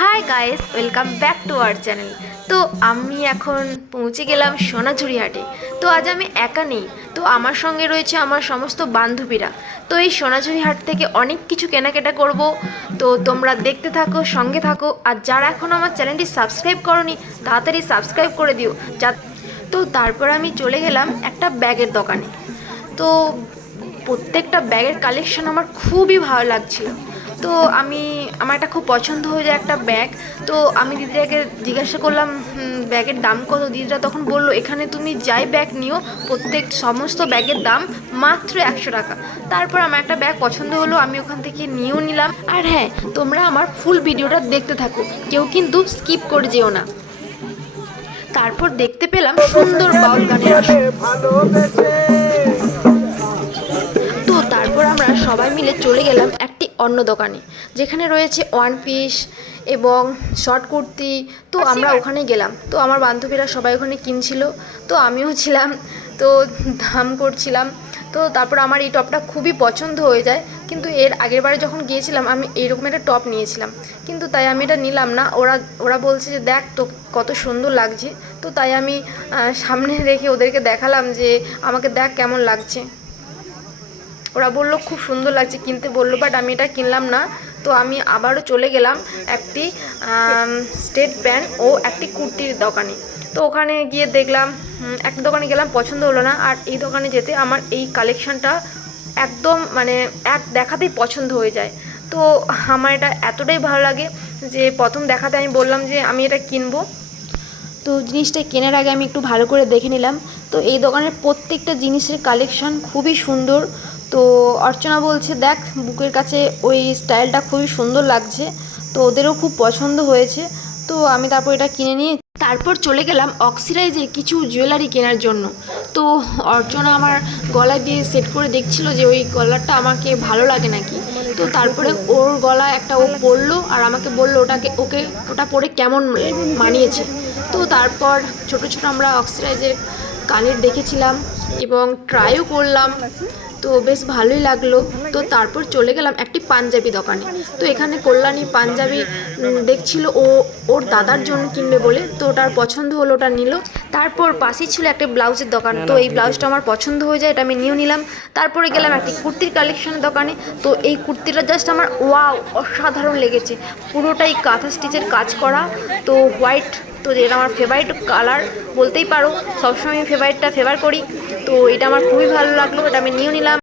Hi guys welcome back to our channel তো আমি এখন পৌঁছে গেলাম সোনাঝুরি হাটে তো আজ আমি একা নেই। তো আমার সঙ্গে রয়েছে আমার সমস্ত বান্ধবীরা। তো এই সোনাঝুরি হাট থেকে অনেক কিছু কেনাকাটা করব। তো তোমরা দেখতে থাকো, সঙ্গে থাকো। আর যারা এখন আমার চ্যানেলটি সাবস্ক্রাইব করনি, তাড়াতাড়ি সাবস্ক্রাইব করে দিও। যা তো তারপর আমি চলে গেলাম একটা ব্যাগের দোকানে। তো প্রত্যেকটা ব্যাগের কালেকশন আমার খুবই ভালো লাগছিল। তো আমি, আমার একটা খুব পছন্দ হয়ে যায় একটা ব্যাগ তো আমি দিদিটাকে জিজ্ঞাসা করলাম ব্যাগের দাম কত? দিদিরা তখন বলল, এখানে তুমি যাই ব্যাগ নিও, প্রত্যেক, সমস্ত ব্যাগের দাম মাত্র একশো টাকা। তারপর আমার একটা ব্যাগ পছন্দ হলো, আমি ওখান থেকে নিয়েও নিলাম। আর হ্যাঁ তোমরা আমার ফুল ভিডিওটা দেখতে থাকো, কেউ কিন্তু স্কিপ করে যেও না। তারপর দেখতে পেলাম সুন্দর বাউল গানের তো তারপর আমরা সবাই মিলে চলে গেলাম একটি অন্য দোকানে যেখানে রয়েছে ওয়ান পিস এবং শর্ট কুর্তি তো আমরা ওখানে গেলাম। তো আমার বান্ধবীরা সবাই ওখানে কিনছিল তো আমিও ছিলাম তো দাম করছিলাম। তো তারপর আমার এই টপটা খুবই পছন্দ হয়ে যায় কিন্তু এর আগের বারে যখন গিয়েছিলাম আমি এইরকম একটা টপ নিয়েছিলাম। কিন্তু তাই আমি এটা নিলাম না ওরা ওরা বলছে যে দেখ তো কত সুন্দর লাগছে। তো তাই আমি সামনে রেখে ওদেরকে দেখালাম যে আমাকে দেখ কেমন লাগছে। ওরা বলল, খুব সুন্দর লাগছে কিনতে। বলল, বাট আমি এটা কিনলাম না। তো আমি আবারও চলে গেলাম একটি স্টেট প্যান্ট ও একটি কুর্তির দোকানে। তো ওখানে গিয়ে দেখলাম একটা দোকানে গেলাম, পছন্দ হলো না। আর এই দোকানে যেতে আমার এই কালেকশনটা একদম মানে এক দেখাতেই পছন্দ হয়ে যায়। তো আমার এটা এতটাই ভালো লাগে যে প্রথম দেখাতে আমি বললাম যে আমি এটা কিনবো। তো জিনিসটা কেনার আগে আমি একটু ভালো করে দেখে নিলাম। তো এই দোকানের প্রত্যেকটা জিনিসের কালেকশন খুবই সুন্দর। তো অর্চনা বলছে, দেখ, বুকের কাছে ওই স্টাইলটা খুবই সুন্দর লাগছে, তো ওদেরও খুব পছন্দ হয়েছে, তো আমি তারপর এটা কিনে নিয়ে তারপর চলে গেলাম অক্সিডাইজের কিছু জুয়েলারি কেনার জন্য। তো অর্চনা আমার গলায় দিয়ে সেট করে দেখছিল যে ওই গলারটা আমাকে ভালো লাগে নাকি। তো তারপরে ওর গলা একটা ও পরলো আর আমাকে বলল ওটাকে, ওকে, ওটা পরে কেমন মানিয়েছে? তো তারপর ছোট ছোট আমরা অক্সিডাইজের কানের দেখেছিলাম এবং ট্রাইও করলাম। তো বেশ ভালোই লাগল। তো তারপর চলে গেলাম একটি পাঞ্জাবি দোকানে। তো এখানে কল্যাণী পাঞ্জাবি দেখছিল ও, ওর দাদার জন্য কিনবে বলে। তো ওটার পছন্দ হলো ওটা নিল। তারপর পাশেই ছিল একটা ব্লাউজের দোকান। তো এই ব্লাউজটা আমার পছন্দ হয়ে যায়, এটা আমি নিয়েও নিলাম। তারপরে গেলাম একটি কুর্তির কালেকশনের দোকানে। তো এই কুর্তিটা জাস্ট আমার ওয়াও অসাধারণ লেগেছে। পুরোটাই কাঁথা স্টিচের কাজ করা। তো হোয়াইট তো যেটা আমার ফেভারিট কালার বলতেই পারো। সবসময় আমি ফেভারিটটা ফেভার করি। তো এটা আমার খুবই ভালো লাগল এটা আমি নিয়েও নিলাম।